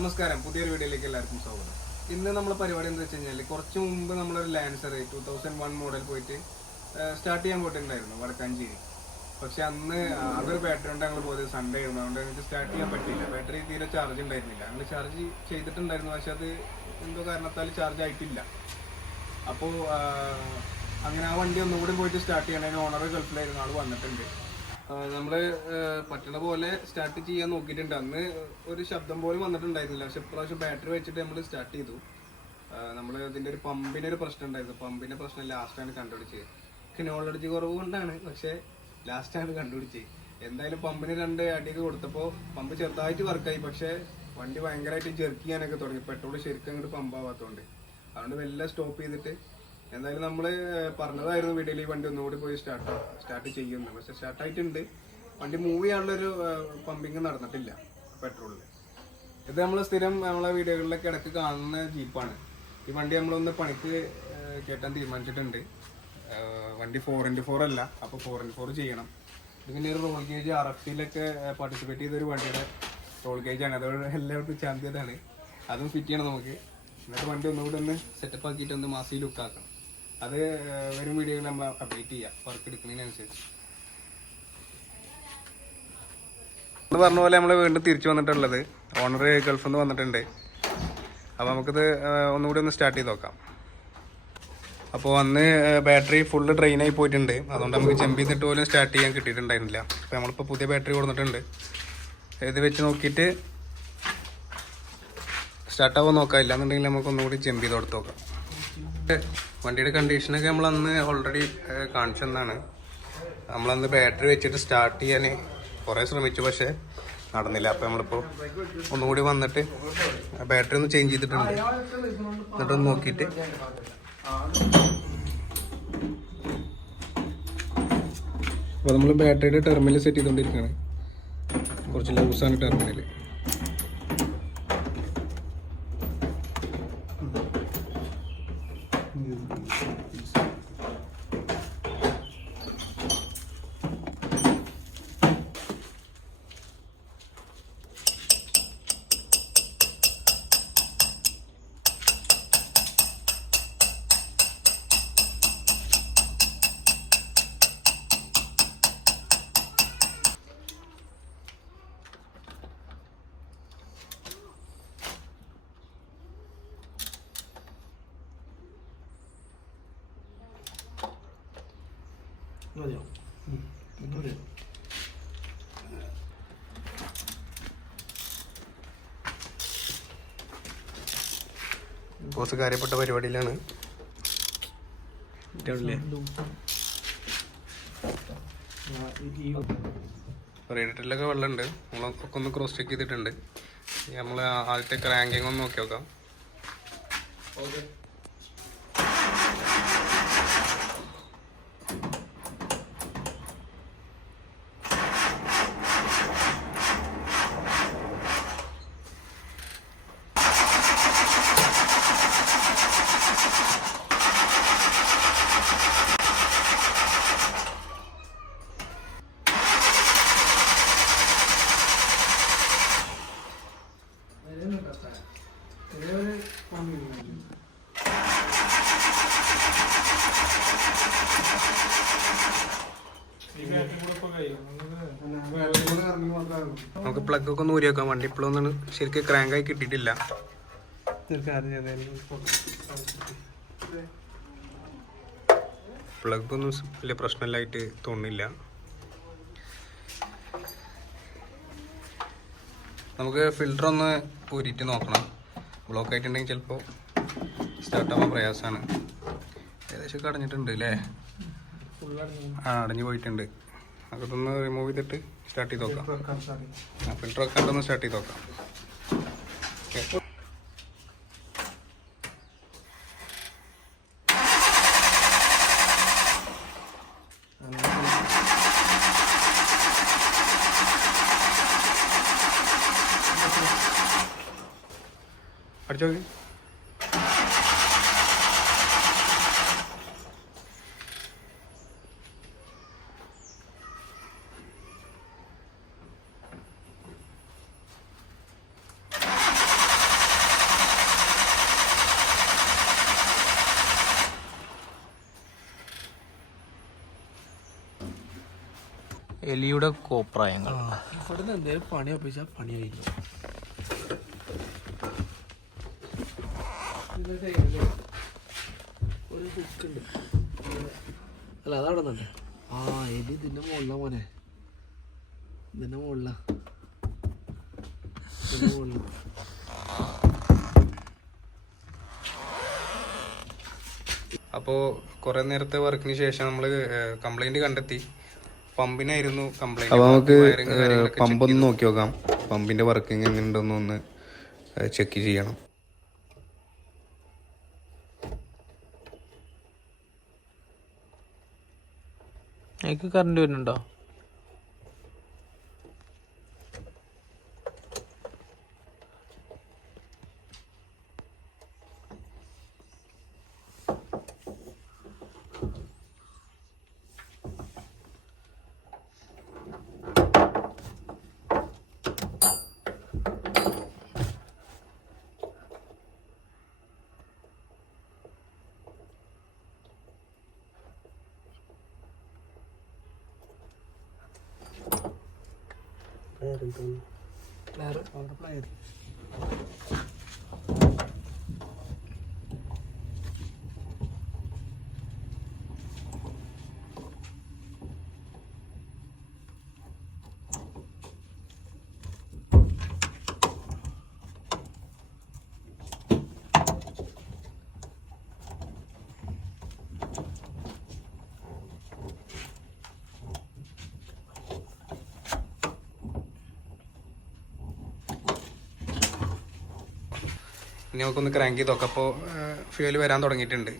നമസ്കാരം. പുതിയൊരു വീഡിയോയിലേക്ക് എല്ലാവർക്കും സ്വാഗതം. ഇന്ന് നമ്മളെ പരിപാടി എന്താ വെച്ച് കഴിഞ്ഞാൽ കുറച്ച് മുമ്പ് നമ്മളൊരു Lancer two thousand one model പോയിട്ട് സ്റ്റാർട്ട് ചെയ്യാൻ പോയിട്ടുണ്ടായിരുന്നു വടക്കാഞ്ചേരി. പക്ഷെ അന്ന് അതൊരു ബാറ്ററി കൊണ്ട് ഞങ്ങൾ പോയത് സൺഡേ ആയിരുന്നു. അതുകൊണ്ട് എനിക്ക് സ്റ്റാർട്ട് ചെയ്യാൻ പറ്റിയില്ല. ബാറ്ററി തീരെ ചാർജ് ഉണ്ടായിരുന്നില്ല. ഞങ്ങൾ ചാർജ് ചെയ്തിട്ടുണ്ടായിരുന്നു പക്ഷെ അത് എന്തോ കാരണത്താൽ ചാർജ് ആയിട്ടില്ല. അപ്പോൾ അങ്ങനെ ആ വണ്ടി ഒന്നുകൂടി പോയിട്ട് സ്റ്റാർട്ട് ചെയ്യണതിന് ഓണർ ഗൾഫിലായിരുന്നു. ആൾ വന്നിട്ടുണ്ട്. നമ്മൾ പറ്റണ പോലെ സ്റ്റാർട്ട് ചെയ്യാൻ നോക്കിയിട്ടുണ്ട്. അന്ന് ഒരു ശബ്ദം പോലും വന്നിട്ടുണ്ടായിരുന്നില്ല. പക്ഷെ ഇപ്രാവശ്യം ബാറ്ററി വെച്ചിട്ട് നമ്മൾ സ്റ്റാർട്ട് ചെയ്തു. നമ്മൾ ഇതിന്റെ ഒരു പമ്പിന് ഒരു പ്രശ്നം ഉണ്ടായിരുന്നു. പമ്പിന്റെ പ്രശ്നം ലാസ്റ്റാണ് കണ്ടുപിടിച്ചത്. എനിക്ക് കുറവ് കൊണ്ടാണ് പക്ഷെ ലാസ്റ്റാണ് കണ്ടുപിടിച്ചത്. എന്തായാലും പമ്പിന് രണ്ട് അടിയൊക്കെ കൊടുത്തപ്പോൾ പമ്പ് ചെറുതായിട്ട് വർക്കായി പക്ഷേ വണ്ടി ഭയങ്കരമായിട്ട് ജെർക്ക് ചെയ്യാനൊക്കെ തുടങ്ങി. പെട്രോൾ ശരിക്കും അങ്ങോട്ട് പമ്പാവാത്തതുകൊണ്ട് അതുകൊണ്ട് മെല്ലെ സ്റ്റോപ്പ് ചെയ്തിട്ട് എന്തായാലും നമ്മൾ പറഞ്ഞതായിരുന്നു വീട്ടിൽ ഈ വണ്ടി ഒന്നുകൂടി പോയി സ്റ്റാർട്ട് സ്റ്റാർട്ട് ചെയ്യുന്നു പക്ഷെ സ്റ്റാർട്ട് ആയിട്ടുണ്ട്. വണ്ടി മൂവ് ചെയ്യാനുള്ളൊരു പമ്പിങ് നടന്നിട്ടില്ല പെട്രോളിൽ ഇത് നമ്മൾ സ്ഥിരം നമ്മളെ വീഡിയോകളിലൊക്കെ ഇടയ്ക്ക് കാണുന്ന ജീപ്പാണ് ഈ വണ്ടി നമ്മളൊന്ന് പണിക്ക് കേട്ടാൻ തീരുമാനിച്ചിട്ടുണ്ട്. വണ്ടി ഫോർ ഇന്റു ഫോർ അല്ല. അപ്പോൾ ഫോർ ഇന്റു ഫോർ ചെയ്യണം. ഇത് പിന്നെ ഒരു റോൾ ഗേജ് ആർ എഫ് സിയിലൊക്കെ പാർട്ടിസിപ്പേറ്റ് ചെയ്തൊരു വണ്ടിയുടെ റോൾ ഗേജ് ആണ്. അതോട് എല്ലാവർക്കും ചാമ്പ്യതാണ് അതും ഫിറ്റ് ചെയ്യണം നമുക്ക്. എന്നിട്ട് വണ്ടി ഒന്നുകൂടി ഒന്ന് സെറ്റപ്പ് ആക്കിയിട്ട് ഒന്ന് മാസി ലുക്ക് ആക്കണം. അത് വരും വീഡിയോയിൽ നമ്മൾ അപ്ഡേറ്റ് ചെയ്യാം. വർക്ക് എടുക്കുന്നതിനനുസരിച്ച്. അത് പറഞ്ഞ പോലെ നമ്മൾ വീണ്ടും തിരിച്ചു വന്നിട്ടുള്ളത്. ഓണർ ഗൾഫിൽ നിന്ന് വന്നിട്ടുണ്ട്. അപ്പോൾ നമുക്കിത് ഒന്നുകൂടി ഒന്ന് സ്റ്റാർട്ട് ചെയ്ത് നോക്കാം. അപ്പോൾ അന്ന് ബാറ്ററി ഫുൾ ഡ്രെയിൻ ആയി പോയിട്ടുണ്ട്. അതുകൊണ്ട് നമുക്ക് ചെമ്പി ചെയ്തിട്ട് പോലും സ്റ്റാർട്ട് ചെയ്യാൻ കിട്ടിയിട്ടുണ്ടായിരുന്നില്ല. അപ്പോൾ നമ്മളിപ്പോൾ പുതിയ ബാറ്ററി കൊടുത്തിട്ടുണ്ട്. ഇത് വെച്ച് നോക്കിയിട്ട് സ്റ്റാർട്ടാവാൻ നോക്കാം ഇല്ലാന്നുണ്ടെങ്കിൽ നമുക്ക് ഒന്നുകൂടി ചെമ്പ് ചെയ്ത് കൊടുത്ത് നോക്കാം. വണ്ടിയുടെ കണ്ടീഷനൊക്കെ നമ്മൾ അന്ന് ഓൾറെഡി കാണിച്ചെന്നാണ് നമ്മളന്ന് ബാറ്ററി വെച്ചിട്ട് സ്റ്റാർട്ട് ചെയ്യാൻ കുറേ ശ്രമിച്ചു പക്ഷേ നടന്നില്ല. അപ്പോൾ നമ്മളിപ്പോൾ ഒന്നുകൂടി വന്നിട്ട് ബാറ്ററി ഒന്ന് ചേഞ്ച് ചെയ്തിട്ടുണ്ട്. എന്നിട്ടൊന്ന് നോക്കിയിട്ട്. അപ്പോൾ നമ്മൾ ബാറ്ററിയുടെ ടെർമിനൽ സെറ്റ് ചെയ്തുകൊണ്ടിരിക്കുകയാണ് കുറച്ച് ലൂസാണ് ടെർമിനൽ Bakın gözüküyor. മതിയോ? മതിയോ? ബോസ് കാര്യപ്പെട്ട പരിപാടിയിലാണ്. റേഡിയേറ്ററിലൊക്കെ വെള്ളമുണ്ട്. നമ്മളൊക്കെ ഒന്ന് ക്രോസ് ചെക്ക് ചെയ്തിട്ടുണ്ട്. നമ്മൾ ആദ്യത്തെ ക്രാങ്കിങ് ഒന്ന് നോക്കി നോക്കാം. നമുക്ക് പ്ലഗ് ഒക്കെ ഒന്ന് ഊരി വെക്കാം വണ്ടി ഇപ്പോഴൊന്നും ശരിക്കും ക്രാങ്കായി കിട്ടിയിട്ടില്ല. പ്ലഗ് ഒന്നും വലിയ പ്രശ്നമില്ലായിട്ട് തോന്നുന്നില്ല. നമുക്ക് ഫിൽറ്റർ ഒന്ന് ഊരിയിട്ട് നോക്കണം. ബ്ലോക്ക് ആയിട്ടുണ്ടെങ്കിൽ ചിലപ്പോൾ സ്റ്റാർട്ട് ആവാൻ പ്രയാസമാണ് ഏകദേശം അടഞ്ഞിട്ടുണ്ട് അല്ലേ ആ അടഞ്ഞു പോയിട്ടുണ്ട്. അതൊന്ന് റിമൂവ് ചെയ്തിട്ട് സ്റ്റാർട്ട് ചെയ്ത് നോക്കാം. ആ ഫിൽറ്റർ ഒക്കെ ഉണ്ടൊന്ന് സ്റ്റാർട്ട് ചെയ്ത് നോക്കാം. ഓക്കെ അടിച്ചോ. എലിയുടെ കോപ്രായങ്ങൾ. ഇവിടുന്ന് എന്തെങ്കിലും പണി ഒപ്പിച്ചാൽ പണിയായിരിക്കും. ഒരു അല്ല അതവിടെ നല്ല ആ എലി ഇതിന്റെ മുകളിലാ മോനെ. ഇതിന്റെ മുകളിലാ. ഇതിന്റെ മുകളിലാ. അപ്പോൾ കുറേ നേരത്തെ വർക്കിന് ശേഷം നമ്മൾ കംപ്ലൈന്റ് കണ്ടെത്തി. പമ്പിനായിരുന്നു കംപ്ലൈന്റ് അപ്പോൾ നമുക്ക് പമ്പ് ഒന്ന് നോക്കി നോക്കാം. പമ്പിന്റെ വർക്കിംഗ് എങ്ങനെയുണ്ടെന്ന് ഒന്ന് ചെക്ക് ചെയ്യണം. എനിക്ക് കറണ്ട് വരുന്നുണ്ടോ? പ്ലെയർ അവിടെ പ്ലെയർ ഇനി നമുക്കൊന്ന് ക്രാങ്ക് ചെയ്ത് നോക്കാം. അപ്പോൾ ഫ്യൂൽ വരാൻ തുടങ്ങിയിട്ടുണ്ട്.